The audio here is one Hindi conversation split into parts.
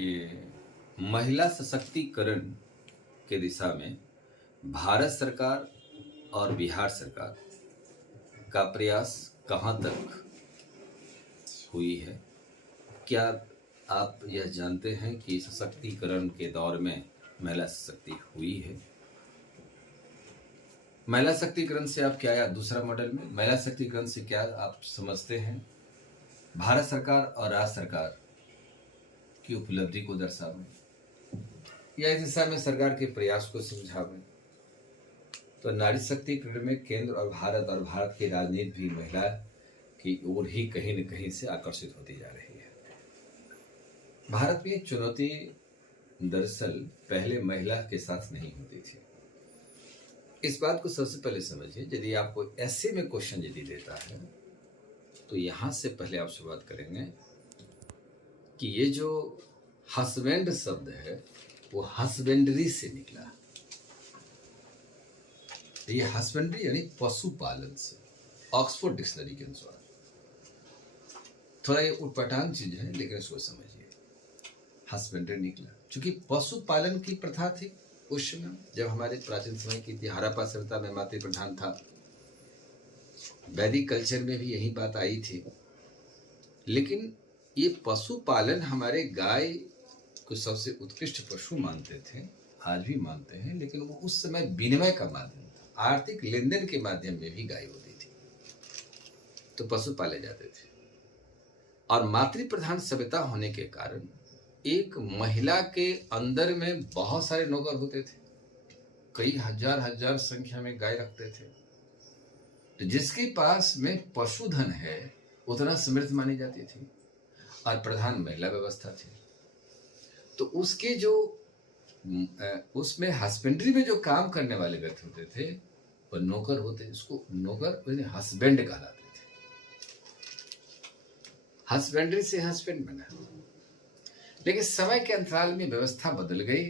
ये महिला सशक्तिकरण के दिशा में भारत सरकार और बिहार सरकार का प्रयास कहाँ तक हुई है? क्या आप यह जानते हैं कि सशक्तिकरण के दौर में महिला सशक्ति हुई है? महिला सशक्तिकरण से आप क्या, या दूसरा मॉडल में महिला सशक्तिकरण से क्या आप समझते हैं? भारत सरकार और राज्य सरकार की उपलब्धि को दर्शावें या इस दिशा में सरकार के प्रयास को समझावें। तो नारी शक्तिकरण में केंद्र और भारत की राजनीति भी महिला की ओर ही कहीं न कहीं से आकर्षित होती जा रही है। भारत में चुनौती दरअसल पहले महिला के साथ नहीं होती थी। इस बात को सबसे पहले समझिए। यदि आपको ऐसे में क्वेश्चन यदि देता है तो यहां से पहले आप शुरुआत करेंगे कि ये जो हस्बैंड शब्द है वो हस्बेंड्री से निकला। ये हस्बेंड्री यानी पशुपालन से, ऑक्सफोर्ड डिक्शनरी के अनुसार। थोड़ा ये उटपटांग चीज है लेकिन इसको समझिए। हस्बेंड्री निकला क्योंकि पशुपालन की प्रथा थी उस समय, जब हमारे प्राचीन समय की थी। हड़प्पा सभ्यता में मातृ प्रधान था। वैदिक कल्चर में भी यही बात आई थी। लेकिन ये पशुपालन हमारे गाय को सबसे उत्कृष्ट पशु मानते थे, आज भी मानते हैं, लेकिन वो उस समय विनिमय का माध्यम था। आर्थिक लेन देन के माध्यम में भी गाय होती थी, तो पशु पाले जाते थे। और मातृ प्रधान सभ्यता होने के कारण एक महिला के अंदर में बहुत सारे नौकर होते थे। कई हजार संख्या में गाय रखते थे। तो जिसके पास में पशुधन है उतना समृद्ध मानी जाती थी और प्रधान महिला व्यवस्था थी। तो उसके जो उसमें हस्बेंड्री में जो काम करने वाले व्यक्ति होते थे वो नौकर होते। उसको नौकर हस्बैंड कहलाते थे। हस्बेंड्री से हस्बैंड बना। लेकिन समय के अंतराल में व्यवस्था बदल गई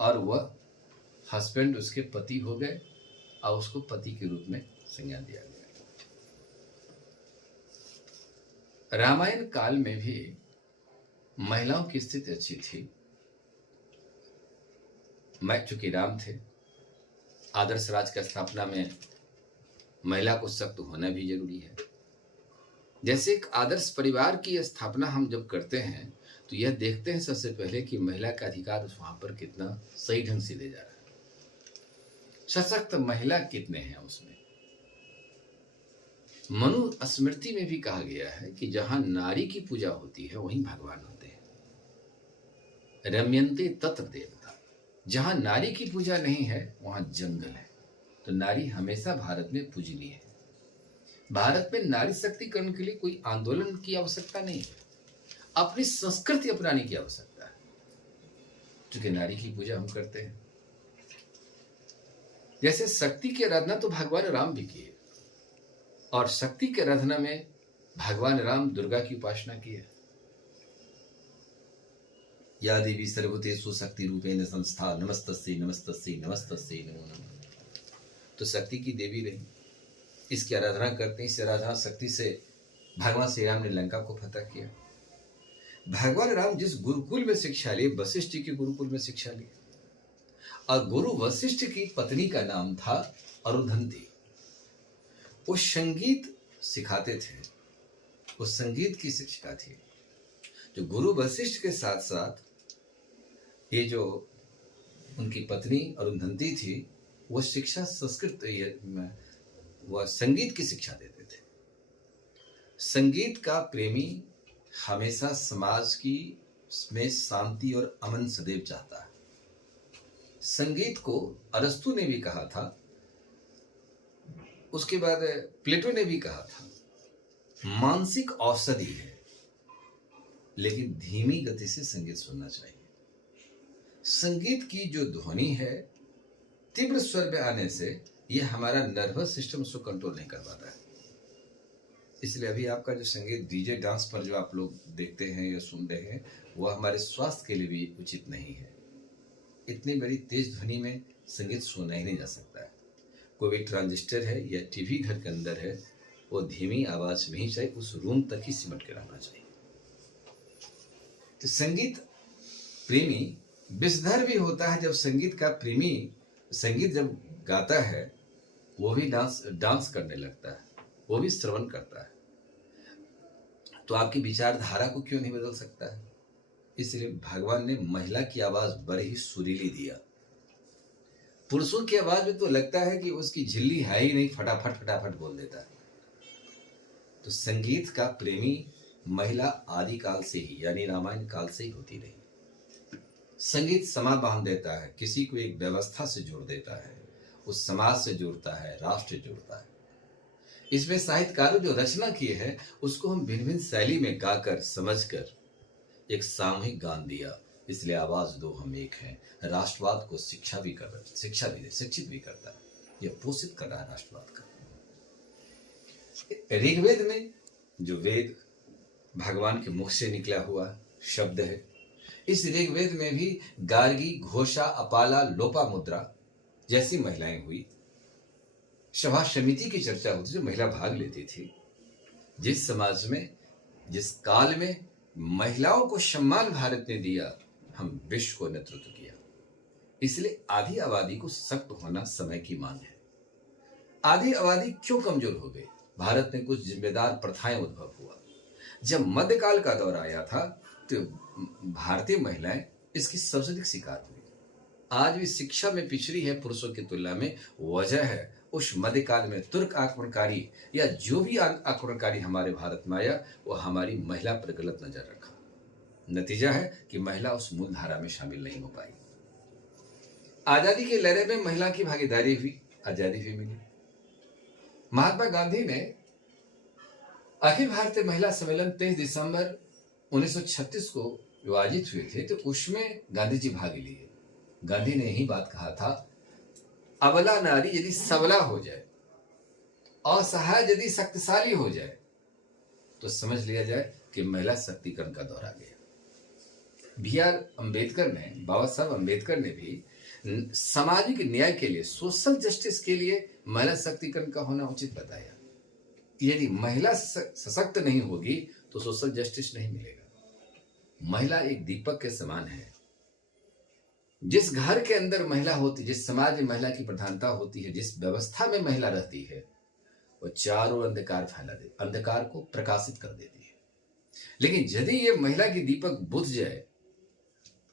और वह हस्बैंड उसके पति हो गए और उसको पति के रूप में संज्ञा दिया गया। रामायण काल में भी महिलाओं की स्थिति अच्छी थी। चूंकि राम थे, आदर्श राज की स्थापना में महिला को सख्त होना भी जरूरी है। जैसे एक आदर्श परिवार की स्थापना हम जब करते हैं तो यह देखते हैं सबसे पहले कि महिला का अधिकार वहां पर कितना सही ढंग से दे जा रहा है, सशक्त महिला कितने हैं उसमें। मनु स्मृति में भी कहा गया है कि जहां नारी की पूजा होती है वहीं भगवान होते हैं। रम्यन्ते तत्र देवता। जहां नारी की पूजा नहीं है वहां जंगल है। तो नारी हमेशा भारत में पूजनीय है। भारत में नारी शक्तिकरण के लिए कोई आंदोलन की आवश्यकता नहीं है, अपनी संस्कृति अपनाने की आवश्यकता है। क्योंकि नारी की पूजा हम करते हैं। जैसे शक्ति की आराधना तो भगवान राम भी किए, और शक्ति की आराधना में भगवान राम दुर्गा की उपासना की है। या देवी सर्वभूतेषु शक्ति रूपेण संस्था नमस्तस्यै नमस्तस्यै नमस्तस्यै नमो नमः। तो शक्ति की देवी रही, इसकी आराधना करते हैं। इस आराधना शक्ति से भगवान श्री राम ने लंका को फतह किया। भगवान राम जिस गुरुकुल में शिक्षा लिए, वशिष्ठ के गुरुकुल में शिक्षा ली, और गुरु वशिष्ठ की पत्नी का नाम था अरुंधति। वो संगीत सिखाते थे, वो संगीत की शिक्षिका थी। जो गुरु वशिष्ठ के साथ साथ ये जो उनकी पत्नी अरुंधति थी वो शिक्षा संस्कृत वह संगीत की शिक्षा देते थे। संगीत का प्रेमी हमेशा समाज की में शांति और अमन सदैव चाहता है। संगीत को अरस्तु ने भी कहा था, उसके बाद प्लेटो ने भी कहा था, मानसिक औषधि है, लेकिन धीमी गति से संगीत सुनना चाहिए। संगीत की जो ध्वनि है तीव्र स्वर में आने से यह हमारा नर्वस सिस्टम उसको कंट्रोल नहीं कर पाता है। इसलिए अभी आपका जो संगीत डीजे डांस पर जो आप लोग देखते हैं या सुन रहे हैं वह हमारे स्वास्थ्य के लिए भी उचित नहीं है। इतनी बड़ी तेज ध्वनि में संगीत सुना ही नहीं जा सकता है। कोई भी ट्रांजिस्टर है या टीवी घर के अंदर है वो धीमी आवाज में ही चाहिए, उस रूम तक ही सिमट के रहना चाहिए। तो संगीत प्रेमी विषधर भी होता है। जब संगीत का प्रेमी संगीत जब गाता है, वो भी डांस डांस करने लगता है, वो भी श्रवण करता है। तो आपकी विचारधारा को क्यों नहीं बदल सकता है? इसलिए भगवान ने महिला की आवाज बड़ी ही सुरीली दिया। पुरुषों की आवाज में तो लगता है कि उसकी झिल्ली है ही नहीं, फटाफट फटाफट बोल देता है। तो संगीत का प्रेमी महिला आदि काल से ही, यानी रामायण काल से ही होती रही। संगीत समा बांध देता है, किसी को एक व्यवस्था से जोड़ देता है, उस समाज से जोड़ता है, राष्ट्र जोड़ता है। इसमें साहित्यकारों जो रचना किए हैं उसको हम भिन्न भिन्न शैली में गाकर समझकर एक सामूहिक गान दिया। इसलिए आवाज दो हम एक हैं। राष्ट्रवाद को शिक्षित भी करता है, यह पोषित कर रहा है राष्ट्रवाद का। ऋग्वेद में जो वेद भगवान के मुख से निकला हुआ शब्द है, इस ऋग्वेद में भी गार्गी, घोषा, अपाला, लोपामुद्रा जैसी महिलाएं हुई। सभा समिति की चर्चा होती, जो महिला भाग लेती थी। जिस समाज में, जिस काल में महिलाओं को सम्मान भारत ने दिया, हम विश्व को नेतृत्व किया। इसलिए आधी आबादी को सशक्त होना समय की मांग है। आधी आबादी क्यों कमजोर हो गई? भारत में कुछ जिम्मेदार प्रथाएं उद्भव हुआ। जब मध्यकाल का दौर आया था तो भारतीय महिलाएं इसकी सबसे अधिक शिकार हुई। आज भी शिक्षा में पिछड़ी है पुरुषों की तुलना में। वजह है उस मध्यकाल में तुर्क आक्रमणकारी या जो भी आक्रमणकारी हमारे भारत में आया, वो हमारी महिला पर गलत नजर रखा। नतीजा है कि महिला उस मूल धारा में शामिल नहीं हो पाई। आजादी के लहर में महिला की भागीदारी हुई, आजादी भी मिली। महात्मा गांधी ने अखिल भारतीय महिला सम्मेलन 23 दिसंबर 1936 को विभाजित हुए थे, तो उसमें गांधी जी भाग लिए। गांधी ने यही बात कहा था, अबला नारी यदि सबला हो जाए, असहाय यदि शक्तिशाली हो जाए, तो समझ लिया जाए कि महिला शक्तिकरण का दौर आ गया। B.R. अम्बेडकर ने, बाबा साहब अम्बेडकर ने भी सामाजिक न्याय के लिए, सोशल जस्टिस के लिए महिला शक्तिकरण का होना उचित बताया। यदि महिला सशक्त नहीं होगी तो सोशल जस्टिस नहीं मिलेगा। महिला एक दीपक के समान है। जिस घर के अंदर महिला होती, जिस समाज में महिला की प्रधानता होती है, जिस व्यवस्था में महिला रहती है, वो चारों अंधकार फैला दे, अंधकार को प्रकाशित कर देती है। लेकिन यदि ये महिला की दीपक बुझ जाए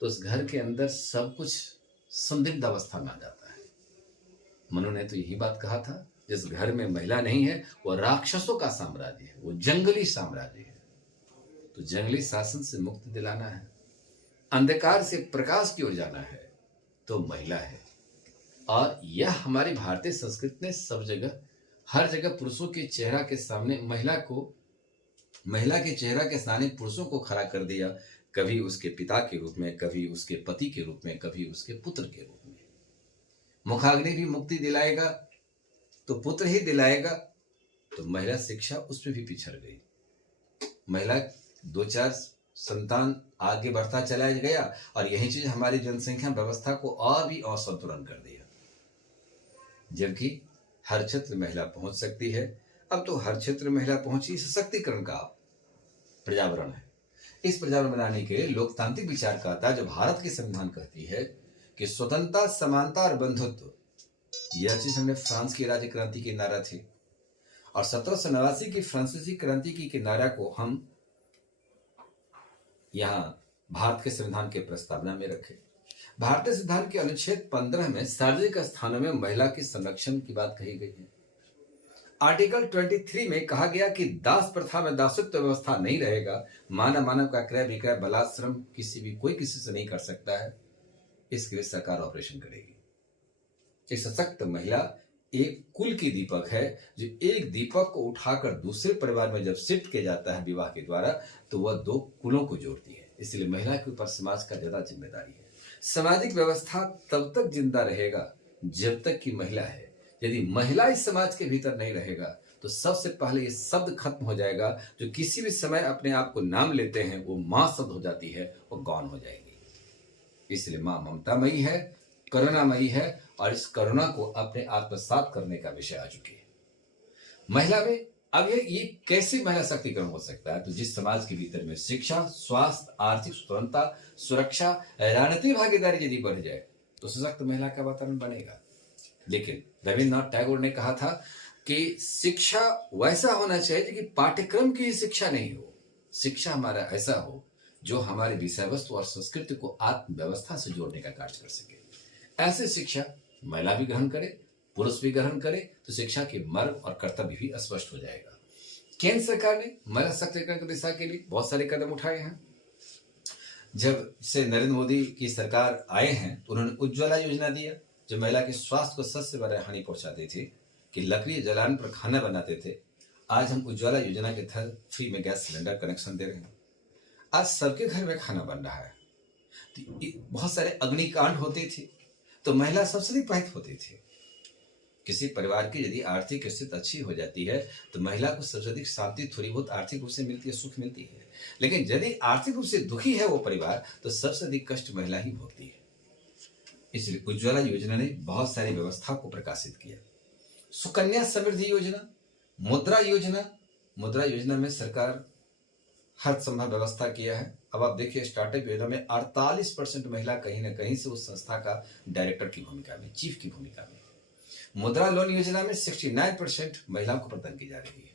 तो उस घर के अंदर सब कुछ संदिग्ध अवस्था में आ जाता है। मनु ने तो यही बात कहा था, जिस घर में महिला नहीं है वो राक्षसों का साम्राज्य है, वो जंगली साम्राज्य है। तो जंगली शासन से मुक्ति दिलाना है, अंधकार से प्रकाश की ओर जाना है, तो महिला है। और यह हमारी भारतीय संस्कृति ने सब जगह, हर जगह पुरुषों के चेहरा के सामने महिला के चेहरा के सामने पुरुषों को खड़ा कर दिया। कभी उसके पिता के रूप में, कभी उसके पति के रूप में, कभी उसके पुत्र के रूप में। मुखाग्नि भी मुक्ति दिलाएगा तो पुत्र ही दिलाएगा। तो महिला शिक्षा उसमें भी पिछड़ गई। महिला 2-4 संतान आगे बढ़ता चला गया और यही चीज हमारी जनसंख्या व्यवस्था को और भी असंतुलन कर दिया। जबकि हर क्षेत्र महिला पहुंच सकती है। अब तो हर क्षेत्र में महिला पहुंची, सशक्तिकरण का पर्यावरण है। इस पर्यावरण बनाने के लिए लोकतांत्रिक विचारकर्ता, जो भारत की संविधान कहती है कि स्वतंत्रता, समानता और बंधुत्व, यह चीज हमने फ्रांस की राज्य क्रांति की नारा थी और 1789 की फ्रांसीसी क्रांति की नारा को हम यहाँ भारत के संविधान के प्रस्तावना में रखे। भारतीय संविधान के अनुच्छेद 15 में सार्वजनिक स्थानों में महिला के संरक्षण की बात कही गई है। आर्टिकल 23 में कहा गया कि दास प्रथा में दासत्व व्यवस्था नहीं रहेगा। मानव का क्रय विक्रय, बलात्श्रम कोई किसी से नहीं कर सकता है। इसके लिए सरकार ऑपरेशन करेगी। एक सशक्त महिला एक कुल की दीपक है, जो एक दीपक को उठाकर दूसरे परिवार में जब शिफ्ट किया जाता है विवाह के द्वारा, तो वह 2 कुलों को जोड़ती है। इसलिए महिला के ऊपर समाज का ज्यादा जिम्मेदारी है। सामाजिक व्यवस्था तब तक जिंदा रहेगा जब तक कि महिला है। यदि महिला इस समाज के भीतर नहीं रहेगा तो सबसे पहले ये शब्द खत्म हो जाएगा। जो किसी भी समय अपने आप को नाम लेते हैं, वो मां शब्द हो जाती है, वो गौन हो जाएगी। इसलिए मां ममतामयी है, करुणामयी है और इस करुणा को अपने आत्मसात करने का विषय आ चुकी है। महिला में अब ये कैसे महिला सशक्तिकरण हो सकता है? तो जिस समाज के भीतर में शिक्षा, स्वास्थ्य, आर्थिक स्वतंत्रता, सुरक्षा, राजनीतिक भागीदारी यदि बढ़ जाए तो सशक्त महिला का वातावरण बनेगा। लेकिन रविन्द्रनाथ टैगोर ने कहा था कि शिक्षा वैसा होना चाहिए कि पाठ्यक्रम की शिक्षा नहीं हो, शिक्षा हमारा ऐसा हो जो हमारे विषय वस्तु और संस्कृति को आत्म व्यवस्था से जोड़ने का कार्य कर सके। ऐसे शिक्षा महिला भी ग्रहण करे, पुरुष भी ग्रहण करे तो शिक्षा के मर्म और कर्तव्य भी स्पष्ट हो जाएगा। केंद्र सरकार ने महिला सशक्तिकरण की दिशा के लिए बहुत सारे कदम उठाए हैं। जब से नरेंद्र मोदी की सरकार आए हैं तो उन्होंने उज्ज्वला योजना दिया, जो महिला के स्वास्थ्य को सबसे बड़ा हानि पहुंचाती थी कि लकड़ी जलाने पर खाना बनाते थे। आज हम उज्ज्वला योजना के तहत फ्री में गैस सिलेंडर कनेक्शन दे रहे हैं। आज सबके घर में खाना बन रहा है। तो बहुत सारे अग्निकांड होते थे तो महिला सबसे अधिक प्रभावित होती थी। किसी परिवार की यदि आर्थिक स्थिति अच्छी हो जाती है तो महिला को सबसे अधिक शांति थोड़ी बहुत आर्थिक रूप से मिलती है, सुख मिलती है। लेकिन यदि आर्थिक रूप से दुखी है वो परिवार तो सबसे अधिक कष्ट महिला ही भोगती है। इसलिए उज्ज्वला योजना ने बहुत सारी व्यवस्था को प्रकाशित किया। सुकन्या समृद्धि योजना, मुद्रा योजना, मुद्रा योजना में सरकार हर संभव व्यवस्था किया है। अब आप देखिए स्टार्टअप योजना में 48% महिला कहीं ना कहीं से उस संस्था का डायरेक्टर की भूमिका में, चीफ की भूमिका में। मुद्रा लोन योजना में 69% महिलाओं को प्रदान की जा रही है।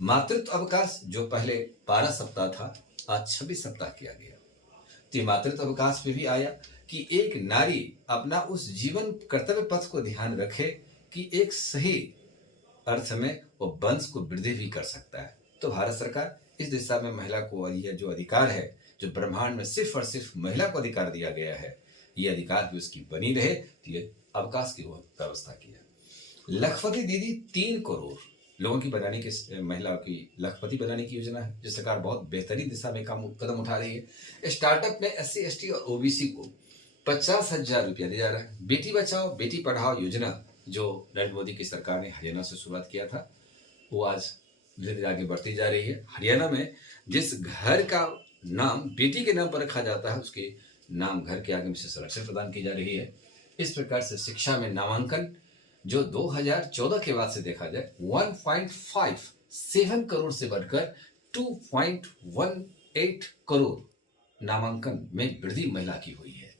मातृत्व अवकाश जो पहले 12 सप्ताह था आज 26 सप्ताह किया गया। तो मातृत्व अवकाश में भी आया कि एक नारी अपना उस जीवन कर्तव्य पथ को ध्यान रखे कि एक सही अर्थ में वो वंश को वृद्धि भी कर सकता है। तो भारत सरकार इस दिशा में महिला को यह जो अधिकार है, जो ब्रह्मांड में सिर्फ और सिर्फ महिला को अधिकार दिया गया है, ये अधिकार भी उसकी बनी रहे तो ये अवकाश की व्यवस्था किया। लखपति दीदी 3 करोड़ लोगों की बनाने की, महिला की लखपति बनाने की योजना है जो सरकार बहुत बेहतरीन दिशा में कदम उठा रही है। स्टार्टअप में SC ST और OBC को 50,000 रुपया दिया जा रहा है। बेटी बचाओ बेटी पढ़ाओ योजना जो नरेंद्र मोदी की सरकार ने हरियाणा से शुरुआत किया था वो आज धीरे धीरे आगे बढ़ती जा रही है। हरियाणा में जिस घर का नाम बेटी के नाम पर रखा जाता है उसके नाम घर के आगे में से संरक्षण प्रदान की जा रही है। इस प्रकार से शिक्षा में नामांकन जो 2014 के बाद से देखा जाए 1.57 करोड़ से बढ़कर 2.18 करोड़ नामांकन में वृद्धि महिला की हुई है।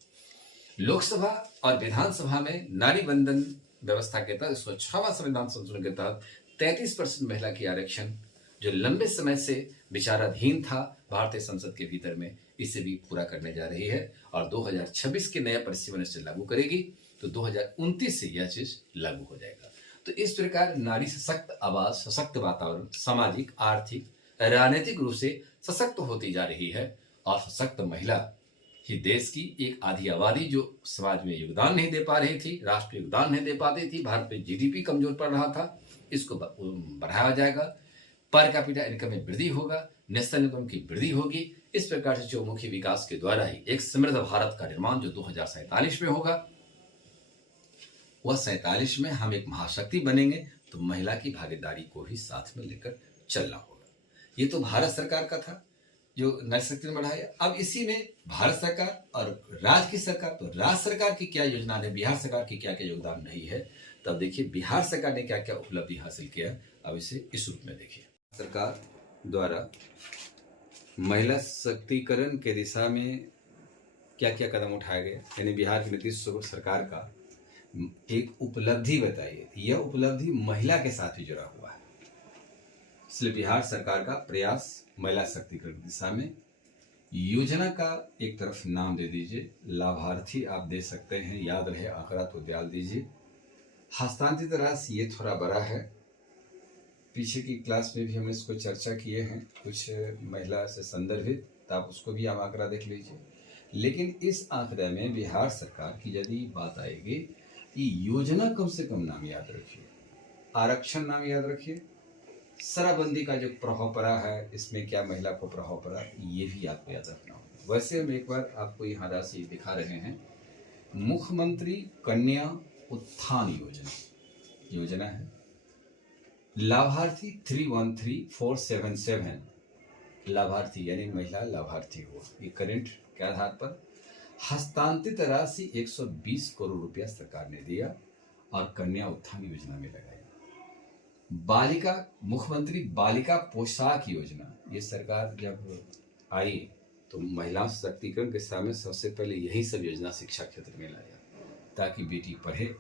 लोकसभा और विधानसभा में नारी बंधन व्यवस्था के तहत 106वां संविधान संशोधन के तहत 33% महिला की आरक्षण जो लंबे समय से विचाराधीन था भारतीय संसद के भीतर में, इसे भी पूरा करने जा रही है और 2026 के नया परिसीमन से लागू करेगी तो 2029 से यह चीज लागू हो जाएगा। तो इस प्रकार नारी सशक्त आवाज, सशक्त वातावरण, सामाजिक, आर्थिक, राजनीतिक रूप से सशक्त होती जा रही है और सशक्त महिला ही देश की एक आधी आबादी जो समाज में योगदान नहीं दे पा रही थी, राष्ट्र योगदान नहीं दे पाती थी, भारत में GDP कमजोर पड़ रहा था, इसको बढ़ाया जाएगा। पर कैपिटा इनकम में वृद्धि होगा, नेशनल इनकम की वृद्धि होगी। इस प्रकार से चौमुखी विकास के द्वारा ही एक समृद्ध भारत का निर्माण जो 2047 में होगा, वह 47 में हम एक महाशक्ति बनेंगे तो महिला की भागीदारी को भी साथ में लेकर चलना होगा। ये तो भारत सरकार का था जो नारी शक्ति ने बढ़ाया। अब इसी में भारत सरकार और राज्य की सरकार, तो राज्य सरकार की क्या योजना है, बिहार सरकार की क्या क्या योगदान नहीं है, तब देखिए बिहार सरकार ने क्या क्या उपलब्धि हासिल किया। अब इसे इस रूप में देखिए। सरकार द्वारा महिला सशक्तिकरण के दिशा में क्या क्या कदम उठाए गए, यानी बिहार की नीतीश सरकार का एक उपलब्धि बताइए। यह उपलब्धि महिला के साथ ही जुड़ा हुआ है, इसलिए बिहार सरकार का प्रयास महिला सशक्तिकरण की दिशा में। योजना का एक तरफ नाम दे दीजिए, लाभार्थी आप दे सकते हैं, याद रहे आंकड़ा तो डाल दीजिए। हस्तांतरित राशि ये थोड़ा बड़ा है, पीछे की क्लास में भी हमने इसको चर्चा किए हैं कुछ महिला से संदर्भित, तो आप उसको भी आप आंकड़ा देख लीजिए। लेकिन इस आंकड़े में बिहार सरकार की यदि बात आएगी, योजना कम से कम नाम याद रखिए, आरक्षण नाम याद रखिए, शराबबंदी का जो प्रभाव पड़ा है इसमें क्या महिला को प्रभाव पड़ा, ये भी आपको याद रखना होगा। वैसे हम एक बार आपको यहाँ राशि दिखा रहे हैं, मुख्यमंत्री कन्या उत्थान योजना है, लाभार्थी 313477 लाभार्थी यानी महिला लाभार्थी हो। ये करंट के आधार पर हस्तांतरित राशि 120 करोड़ रुपया सरकार ने दिया और कन्या उत्थान योजना में लगाया। बालिका मुख्यमंत्री बालिका पोशाक योजना, ये सरकार जब आई तो महिला सशक्तिकरण के सामने सबसे पहले यही सब योजना शिक्षा क्षेत्र में लाया ताकि बेटी पढ़े।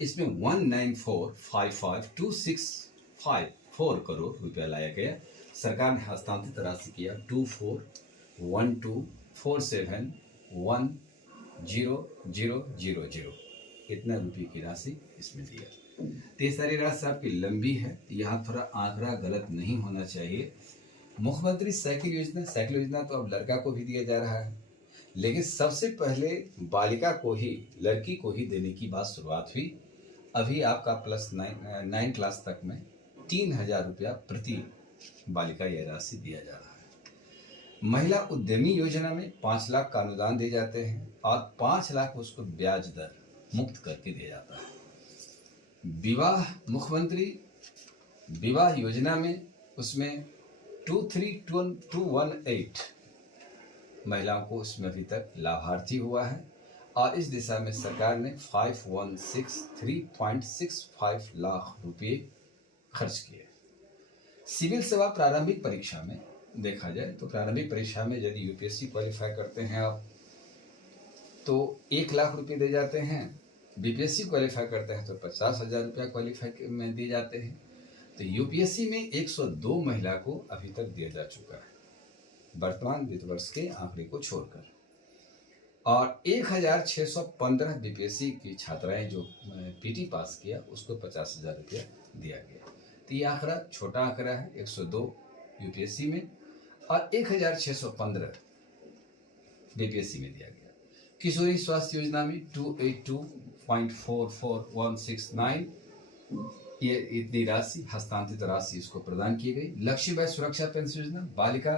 इसमें 194552654 करोड़ रुपया लाया गया। सरकार ने हस्तांतरित राशि किया 2412471000, इतना रुपये की राशि इसमें दिया। तो ये सारी राशि आपकी लंबी है, यहाँ थोड़ा आंकड़ा गलत नहीं होना चाहिए। मुख्यमंत्री साइकिल योजना तो अब लड़का को भी दिया जा रहा है, लेकिन सबसे पहले बालिका को ही, लड़की को ही देने की बात शुरुआत हुई। अभी आपका +9 क्लास तक में 3000 रुपया प्रति बालिका यह राशि दिया जा रहा है। महिला उद्यमी योजना में 5 लाख का अनुदान दिए जाते हैं और 5 लाख उसको ब्याज दर मुक्त करके दिया जाता है। मुख्यमंत्री विवाह योजना में उसमें 23218 महिलाओं को उसमें अभी तक लाभार्थी हुआ है और इस दिशा में सरकार ने 5163.65 लाख रुपये खर्च किए। सिविल सेवा प्रारंभिक परीक्षा में देखा जाए तो प्रारंभिक परीक्षा में यदि यूपीएससी क्वालिफाई करते हैं आप तो 1 लाख रुपये दे जाते हैं, बीपीएससी क्वालिफाई करते हैं तो 50,000 रुपया क्वालिफाई में दिए जाते हैं। तो यूपीएससी में 102 महिला को अभी तक दिया जा चुका है वर्तमान वित्त वर्ष के आंकड़े को छोड़कर, और 1615 बीपीएससी की छात्राएं जो पीटी पास किया उसको 50,000 रुपया दिया गया। तो ये आंकड़ा छोटा आंकड़ा है, 102 यूपीएससी में और 1615 बीपीएससी में दिया गया। किशोरी स्वास्थ्य योजना में 282.44169 ये इतनी राशि हस्तांतरित राशि इसको प्रदान की गई। लक्ष्मीबाई सुरक्षा पेंशन योजना, बालिका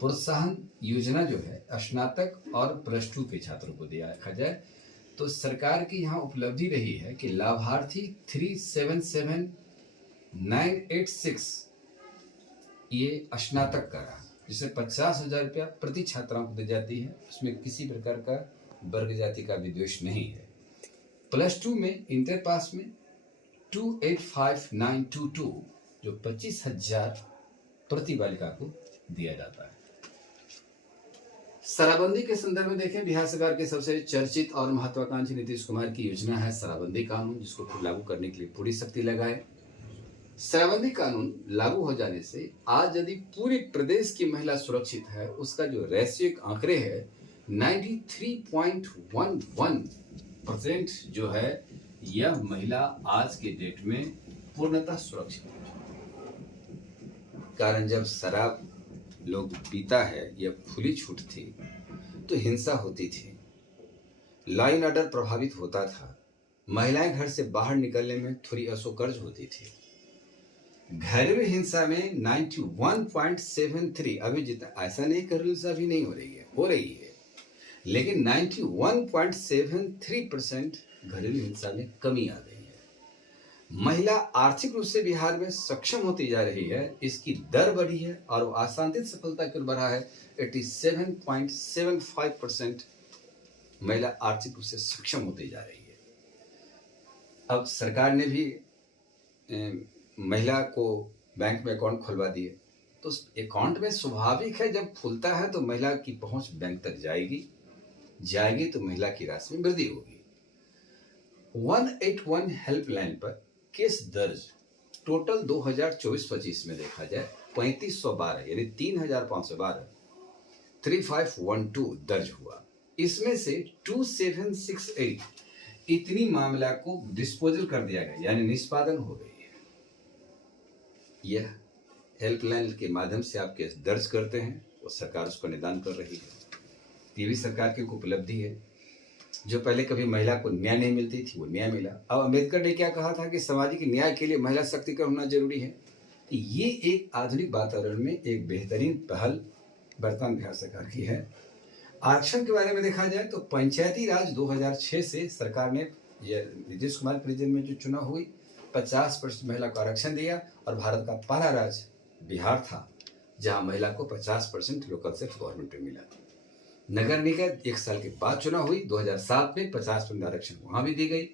प्रोत्साहन योजना जो है स्नातक और +2 के छात्रों को दिया रखा जाए तो सरकार की यहाँ उपलब्धि रही है कि लाभार्थी 377986 ये स्नातक का रहा, जिसे 50,000 रुपया प्रति छात्राओं को दी जाती है। उसमें किसी प्रकार का वर्ग जाति का विद्वेष नहीं है। +2 में इंटर पास में 285922 जो 25,000 प्रति बालिका को दिया जाता है। शराबबंदी के संदर्भ में देखें, बिहार सरकार के सबसे चर्चित और महत्वाकांक्षी नीतीश कुमार की योजना है शराबबंदी कानून, जिसको फिर लागू करने के लिए पूरी शक्ति लगाए। शराबबंदी कानून लागू हो जाने से आज यदि पूरे प्रदेश की महिला सुरक्षित है, उसका जो वैश्विक आंकड़े है 93.11% जो है, यह महिला आज के डेट में पूर्णतः सुरक्षित है। कारण जब शराब लोग पीता है, यह खुली छूट थी तो हिंसा होती थी, लॉ एंड ऑर्डर प्रभावित होता था, महिलाएं घर से बाहर निकलने में थोड़ी असोकर्ज होती थी। घरेलू हिंसा में 91.73, अभी जितना ऐसा नहीं घरेलू हिंसा भी नहीं हो रही है, लेकिन 91.73% घरेलू हिंसा में कमी आ गई है। महिला आर्थिक रूप से बिहार में सक्षम होती जा रही है, इसकी दर बढ़ी है और वो आशांतित सफलता की ओर बढ़ा है। 87.75% महिला आर्थिक रूप से सक्षम होती जा रही है। अब सरकार ने भी महिला को बैंक में अकाउंट खुलवा दिए, तो उस अकाउंट में स्वाभाविक है जब खुलता है तो महिला की पहुंच बैंक तक जाएगी तो महिला की राशि में वृद्धि होगी। 181 हेल्पलाइन पर केस दर्ज टोटल 2024-25 में देखा जाए 3512 यानी 3512 3512 दर्ज हुआ। इसमें से 2768 इतनी मामला को डिस्पोजल कर दिया गया यानी निष्पादन हो गई है। यह हेल्पलाइन के माध्यम से आप केस दर्ज करते हैं, वो सरकार उसका निदान कर रही है। ये भी सरकार की उपलब्धि है। जो पहले कभी महिला को न्याय नहीं मिलती थी, वो न्याय मिला। अब अम्बेडकर ने क्या कहा था कि सामाजिक न्याय के लिए महिला सशक्तिकरण होना जरूरी है। तो ये एक आधुनिक वातावरण में एक बेहतरीन पहल वर्तमान बिहार सरकार की है। आरक्षण के बारे में देखा जाए तो पंचायती राज 2006 से सरकार ने नीतीश कुमार के रीजन में जो चुनाव हुई 50% महिला को आरक्षण दिया और भारत का पहला राज्य बिहार था जहां महिला को 50% लोकल सेल्फ गवर्नमेंट में मिला। नगर निकाय 1 साल के बाद चुनाव हुई 2007 में 50% आरक्षण वहां भी दी गई।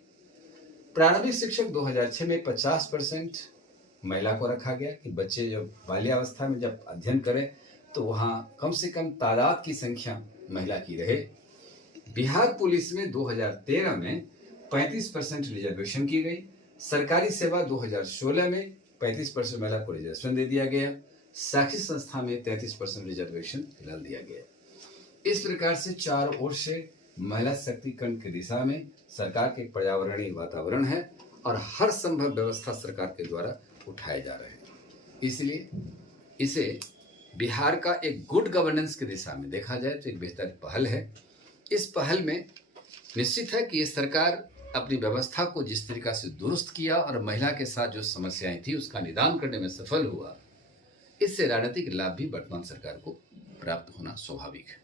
प्रारंभिक शिक्षक 2006 में 50% महिला को रखा गया कि बच्चे जब बाल्यावस्था में जब अध्ययन करें तो वहाँ कम से कम तादाद की संख्या महिला की रहे। बिहार पुलिस में 2013 में 35% रिजर्वेशन की गई। सरकारी सेवा 2016 में 35% महिला को रिजर्वेशन दे दिया गया। शैक्षिक संस्था में 33% रिजर्वेशन फिलहाल दिया गया। इस प्रकार से चारों ओर से महिला शक्तिकरण की दिशा में सरकार के पर्यावरणीय वातावरण है और हर संभव व्यवस्था सरकार के द्वारा उठाए जा रहे हैं। इसलिए इसे बिहार का एक गुड गवर्नेंस की दिशा में देखा जाए तो एक बेहतर पहल है। इस पहल में निश्चित है कि ये सरकार अपनी व्यवस्था को जिस तरीका से दुरुस्त किया और महिला के साथ जो समस्याएं थी उसका निदान करने में सफल हुआ, इससे राजनीतिक लाभ भी वर्तमान सरकार को प्राप्त होना स्वाभाविक है।